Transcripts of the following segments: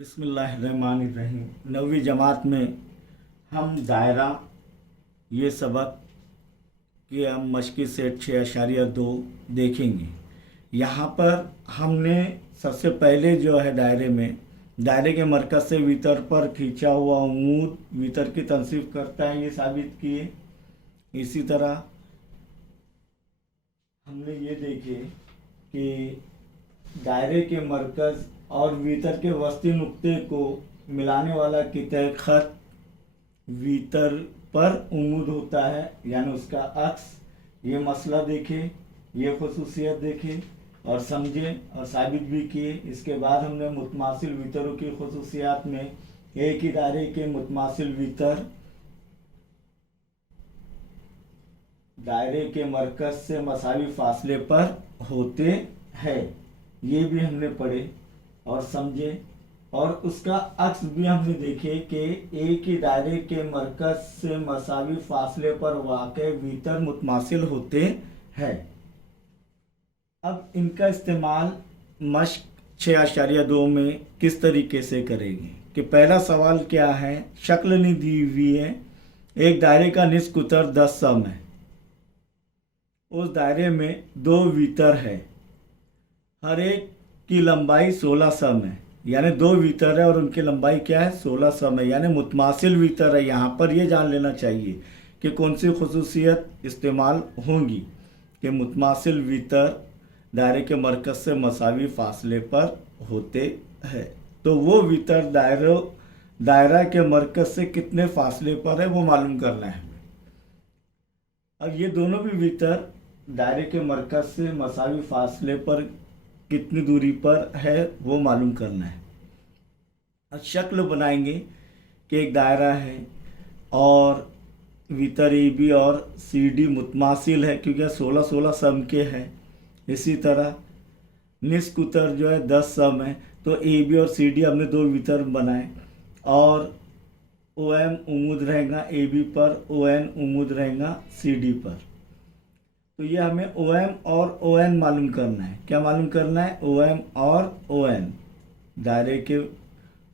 बिस्मिल्लाहिर्रहमानिर्रहीम। 9वीं जमात में हम दायरा ये सबक कि हम मश्की सेट 6.2 देखेंगे। यहाँ पर हमने सबसे पहले जो है दायरे के मरकज़ से वितर पर खींचा हुआ उमूद वितर की तनसीब करता है, ये साबित किए। इसी तरह हमने ये देखे कि दायरे के मरकज़ और वितर के वस्ती नुक्ते को मिलाने वाला कितने ख़त वितर पर उमूद होता है, यानी उसका अक्स। ये मसला देखे, ये खसूसियत देखे और समझे और साबित भी किए। इसके बाद हमने मुतमासिल वितरों की खसूसियात में एक ही दायरे के मुतमासिल वितर दायरे के मरकज़ से मसावी फासले पर होते हैं, ये भी हमने पढ़े और समझे। और उसका अक्स भी हमने देखे कि एक ही दायरे के मरकज़ से मसावी फासले पर वाक़े वितर मुतमासिल होते हैं। अब इनका इस्तेमाल मश्क 6.2 में किस तरीके से करेंगे कि पहला सवाल क्या है, शक्ल नहीं दी हुई है। एक दायरे का निस्फ कुतर 10 सम है, उस दायरे में 2 वितर है, हर एक की लंबाई 16 सम है, यानी 2 वितर है और उनकी लंबाई क्या है, 16 सम है, यानी मुतमासिल वितर है। यहाँ पर ये जान लेना चाहिए कि कौन सी खसूसियत इस्तेमाल होंगी कि मुतमासिल वितर दायरे के मरकज़ से मसावी फासले पर होते हैं। तो वो वितर दायरा के मरकज़ से कितने फासले पर है वो मालूम करना है हमें। अब ये दोनों भी वितर दायरे के मरकज़ से मसावी फासले पर कितनी दूरी पर है वो मालूम करना है। अब शक्ल बनाएंगे कि एक दायरा है और वितर ए बी और सी डी मुतमासिल है, क्योंकि 16-16 सम के हैं। इसी तरह निस्फ कुतर जो है 10 सम है, तो ए बी और सी डी हमने 2 वितर बनाए और ओ एम उमूद रहेगा ए बी पर, ओ एन उमूद रहेगा सी डी पर। तो ये हमें ओ एम और ओ एन मालूम करना है। क्या मालूम करना है? ओ एम और ओ एन दायरे के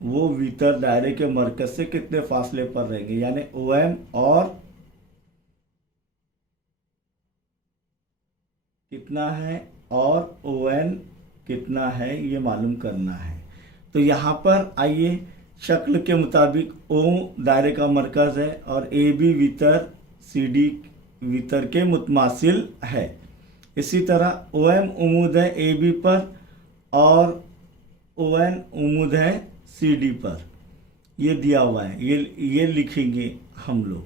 वो वितर दायरे के मरकज़ से कितने फासले पर रहेंगे, यानी ओ एम और कितना है और ओ एन कितना है, ये मालूम करना है। तो यहाँ पर आइए, शक्ल के मुताबिक ओ दायरे का मरकज़ है और ए बी वितर सी डी वितर के मुतमासिल है। इसी तरह ओ एम उमूद है ए बी पर और ओ एन उमूद है सी डी पर। ये दिया हुआ है, ये लिखेंगे हम लोग।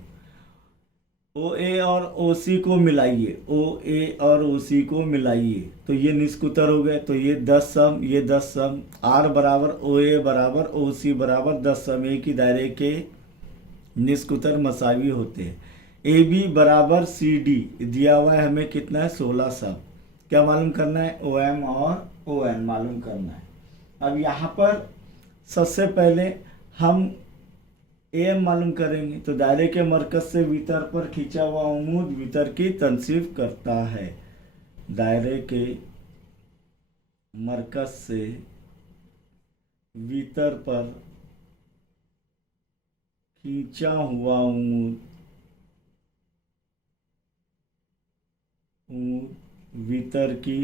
ओ ए और ओ सी को मिलाइए, ओ ए और ओ सी को मिलाइए तो ये निस्फ कुतर हो गए, तो ये 10 सम, ये 10 सम। आर बराबर ओ ए बराबर ओ सी बराबर 10 सम, एक ही दायरे के निस्फ कुतर मसावी होते हैं। ए बी बराबर सी डी दिया हुआ है हमें, कितना है, 16 सम। क्या मालूम करना है? ओ एम और ओ एन मालूम करना है। अब यहाँ पर सबसे पहले हम ए एम मालूम करेंगे। तो दायरे के मरकज़ से वितर पर खींचा हुआ उमूद वितर की तनसीब करता है। दायरे के मरकज़ से वितर पर खींचा हुआ उमूद वितर की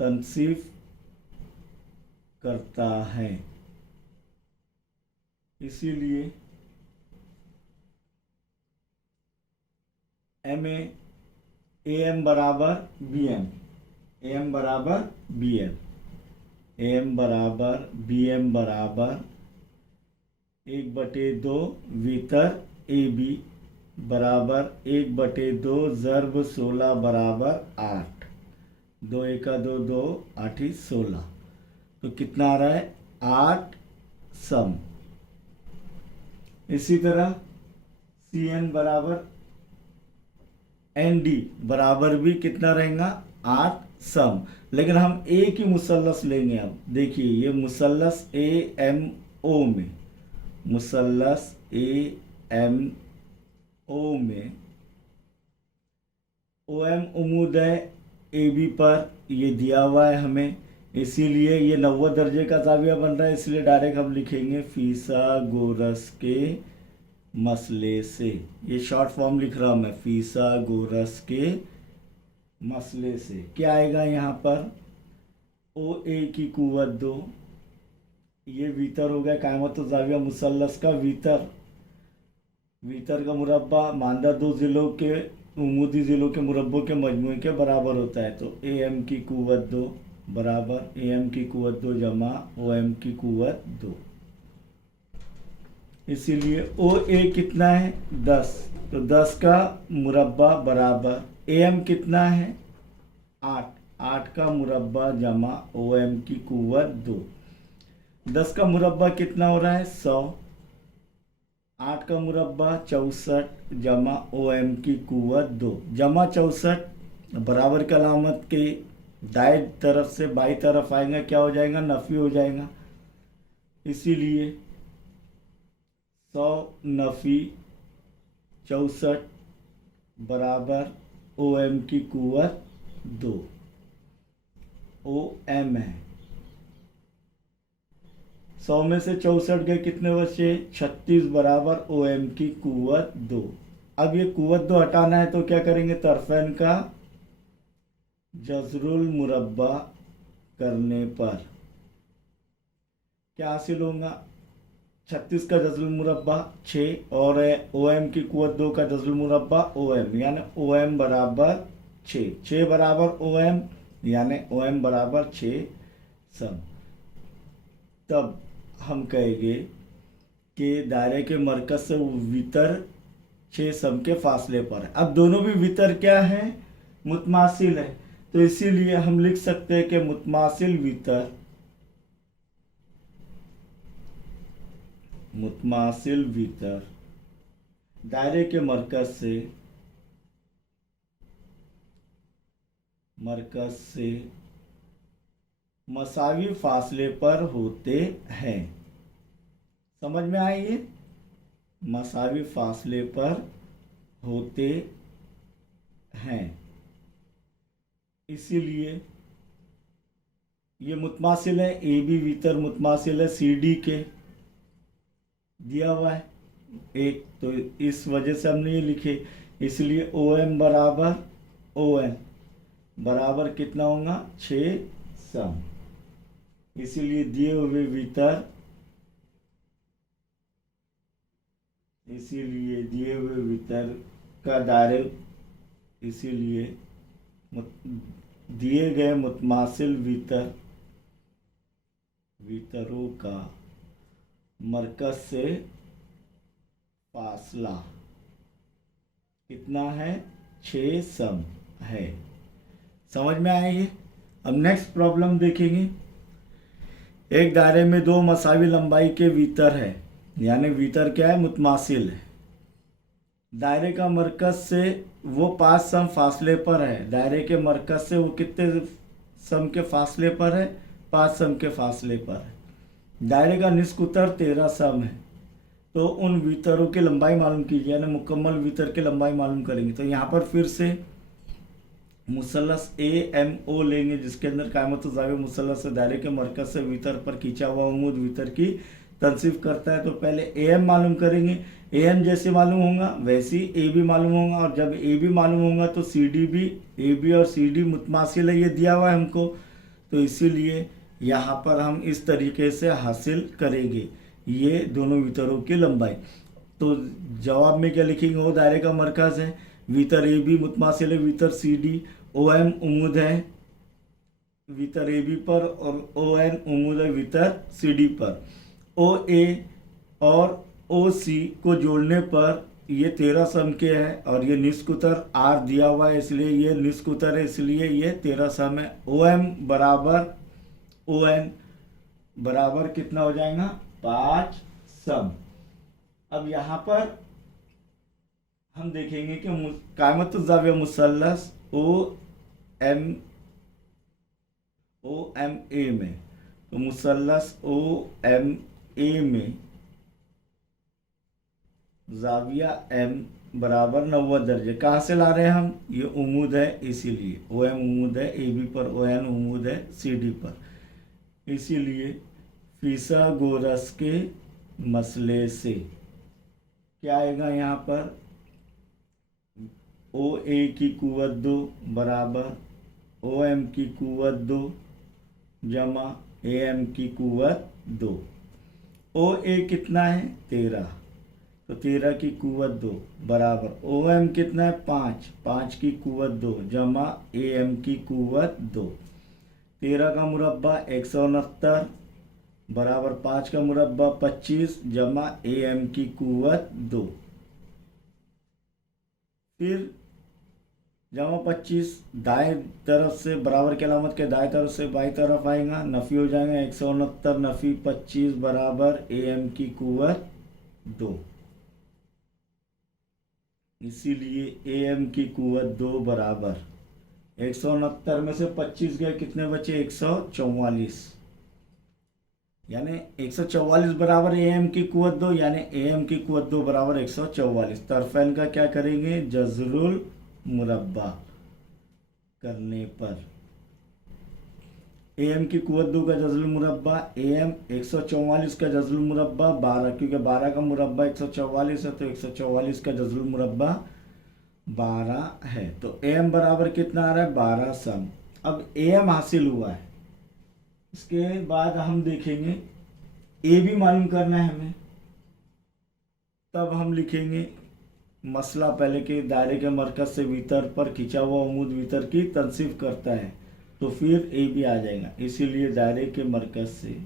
तनसीब करता है। इसीलिए एम ए एम बराबर बी एम, ए एम बराबर बी एम, ए एम बराबर बी एम बराबर 1/2 वितर ए बी बराबर 1/2 ज़र्ब 16 बराबर 8। 2 एका 2, 2 8 16। तो कितना आ रहा है? 8 सम। इसी तरह सी एन बराबर एन डी बराबर भी कितना रहेगा? 8 सम। लेकिन हम एक ही मुसल्लस लेंगे। अब देखिए, ये मुसल्लस ए एम ओ में, मुसल्लस ए एम ओ में ओ एम उमूद है ए बी पर, ये दिया हुआ है हमें। इसीलिए ये 90 दर्जे का जाविया बन रहा है, इसलिए डायरेक्ट हम लिखेंगे फिसागोरस के मसले से। ये शॉर्ट फॉर्म लिख रहा हूँ मैं, फिसागोरस के मसले से। क्या आएगा यहाँ पर, ओ ए की कुव्वत 2, ये वीतर हो गया कायमत जाविया मुसल्लस का वीतर। वीतर का मुरब्बा मानदा दो ज़िलों के उमूदी ज़िलों के मुरब्बों के मजमूए के बराबर होता है। तो ए एम की कुव्वत 2 बराबर ए एम की कुव्वत 2 जमा ओ एम की कुव्वत 2। इसीलिए ओ ए कितना है 10, तो 10 का मुरब्बा बराबर ए एम कितना है 8, 8 का मुरब्बा जमा ओ एम की कुव्वत 2। 10 का मुरब्बा कितना हो रहा है 100, 8 का मुरब्बा 64 जमा ओ एम की कुव्वत 2। जमा 64 बराबर की अलामत के दाएं तरफ से बाई तरफ आएगा, क्या हो जाएगा, नफ़ी हो जाएगा। इसीलिए 100 नफ़ी 64 बराबर ओ एम की कुव्वत 2। ओ एम है 100 में से 64 गए, कितने बचे 36 बराबर ओ एम की कुव्वत 2। अब ये कुव्वत 2 हटाना है तो क्या करेंगे, तरफैन का जज़रुल मुरब्बा करने पर क्या हासिल होगा, 36 का जज़रुल मुरब्बा 6 और ओ एम की कुव्वत 2 का जज़रुल मुरब्बा ओ एम, यानी ओ एम बराबर 6, 6 बराबर ओ एम यानी ओ एम बराबर 6 सम। तब हम कहेंगे कि दायरे के मरकज से वितर 6 सम के फासले पर है। अब दोनों भी वितर क्या है, मुतमासिल है, तो इसीलिए हम लिख सकते हैं कि मुतमासिल वितर दायरे के मरकज से मसावी फासले पर होते हैं। समझ में आई ये, मसावी फासले पर होते हैं। इसीलिए ये मुतमासिल है, ए बी वितर मुतमासिल है सी डी के, दिया हुआ है एक, तो इस वजह से हमने ये लिखे। इसलिए ओ एम बराबर ओ एन बराबर कितना होगा 6 सम। इसीलिए दिए हुए वितर का दायरे, इसीलिए दिए गए मुतमासिल वितरों का मरकज से फासला कितना है 6 सम है। समझ में आएगी। अब नेक्स्ट प्रॉब्लम देखेंगे। एक दायरे में 2 मसावी लंबाई के वितर है, यानी वितर क्या है, मुतमासिल है। दायरे का मरकज से वो 5 सम फासले पर है। दायरे के मरकज से वो कितने सम के फासले पर है, 5 सम के फासले पर है। दायरे का निस्क उत्तर 13 सम है। तो उन वितरों की लंबाई मालूम कीजिए, यानी मुकम्मल वितर की लंबाई मालूम करेंगे। तो यहाँ पर फिर से मुसल्लस ए एम ओ लेंगे, जिसके अंदर कायमत ज़ाविया मुसल्लस से दायरे के मरकज से वितर पर खींचा हुआ उम्मूद वितर की तनसीब करता है। तो पहले ए एम मालूम करेंगे। ए एम जैसे मालूम होगा वैसे ही ए बी मालूम होगा, और जब ए बी मालूम होगा तो सी डी भी, ए बी और सी डी मुतमासिल है, ये दिया हुआ है हमको। तो इसीलिए यहाँ पर हम इस तरीके से हासिल करेंगे ये दोनों वितरों की लंबाई। तो जवाब में क्या लिखेंगे, वो दायरे का मरकज़ है, वितर ए बी मुतमासिल है वितर सी डी, ओ एम उम्मूद है वितर ए बी पर, और ओ एन उम्मूद है वितर सी डी पर। ओ ए और ओ सी को जोड़ने पर ये 13 सम के हैं, और ये निस्क उत्तर आर दिया हुआ है, इसलिए ये निस्क उत्तर है, इसलिए ये 13 सम है। ओ एम बराबर ओ एन बराबर कितना हो जाएगा 5 सम। अब यहाँ पर हम देखेंगे कि कायमत ज़ाविया मुसल्लस ओ एम ए में, तो मुसल्लस ओ एम ए में ज़ाविया एम बराबर 90 दर्जे। कहाँ से ला रहे हैं हम, ये उम्मूद है, इसीलिए ओ एम उम्मूद है ए बी पर, ओ एन उम्मूद है सी डी पर। इसीलिए फिसागोरस के मसले से क्या आएगा यहाँ पर, ओ ए की कुवत 2 बराबर ओ एम की कुवत 2 जमा ए एम की कुवत 2। ओ ए कितना है 13, तो 13 की कुवत 2 बराबर ओ एम कितना है 5, 5 की कुवत 2 जमा ए एम की कुवत 2। 13 का मुरब्बा 169 बराबर 5 का मुरब्बा 25 जमा ए एम की कुवत 2। फिर जमा 25 दाएं तरफ से बराबर की अलामत के दाएं तरफ से बाईं तरफ आएगा, नफ़ी हो जाएगा। 169 नफ़ी 25 बराबर ए एम की कुवत 2। इसीलिए ए एम की कुवत 2 बराबर 169 में से 25 गए, कितने बचे 144, यानी 144 बराबर ए एम की कुवत 2, यानी ए एम की कुवत 2 बराबर 144। तरफैन का क्या करेंगे, जज़रुल मुरब्बा करने पर ए एम की कुवत 2 का जज़रुल मुरब्बा, ए एम 144 का जज़रुल मुरब्बा 12, क्योंकि 12 का मुरब्बा 144 है, तो 144 का जज़रुल मुरब्बा 12 है। तो ए एम बराबर कितना आ रहा है 12 सम। अब ए एम हासिल हुआ है, इसके बाद हम देखेंगे ए भी मालूम करना है हमें। तब हम लिखेंगे मसला पहले के दायरे के मरकज से वितर पर खिंचा हुआ उमूद वितर की तनसीफ करता है, तो फिर ए भी आ जाएगा। इसीलिए दायरे के मरकज से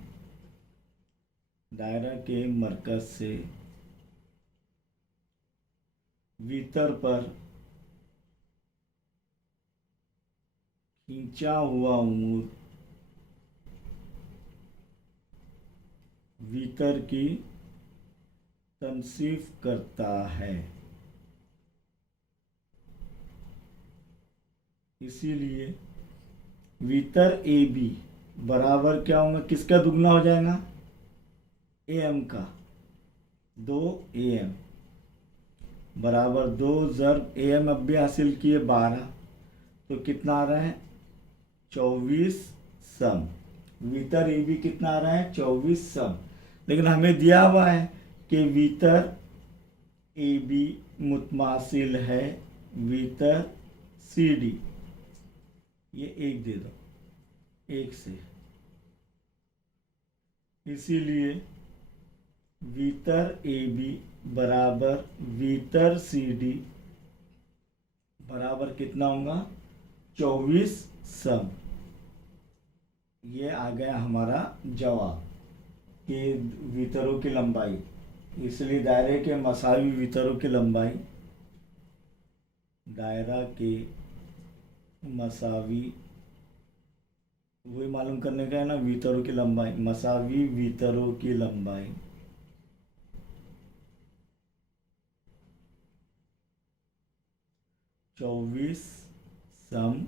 वितर पर खिंचा हुआ उमूद वितर की तनसीफ करता है। इसीलिए वितर ए बी बराबर क्या होगा, किसका दुगना हो जाएगा, ए एम का, 2 ए एम बराबर 2 ज़रब ए एम अब भी हासिल किए 12, तो कितना आ रहा है 24 सम। वितर ए बी कितना आ रहा है 24 सम। लेकिन हमें दिया हुआ है कि वितर ए बी मुतमासिल है वितर सी डी, ये एक दे दो, एक से। इसीलिए वितर ए बी बराबर वितर सी डी बराबर कितना होगा 24 सम। ये आ गया हमारा जवाब कि वितरों की लंबाई। इसलिए दायरे के मसावी वितरों की लंबाई, दायरा के मसावी, वही मालूम करने का है ना, वितरों की लंबाई, मसावी वितरों की लंबाई 24 सम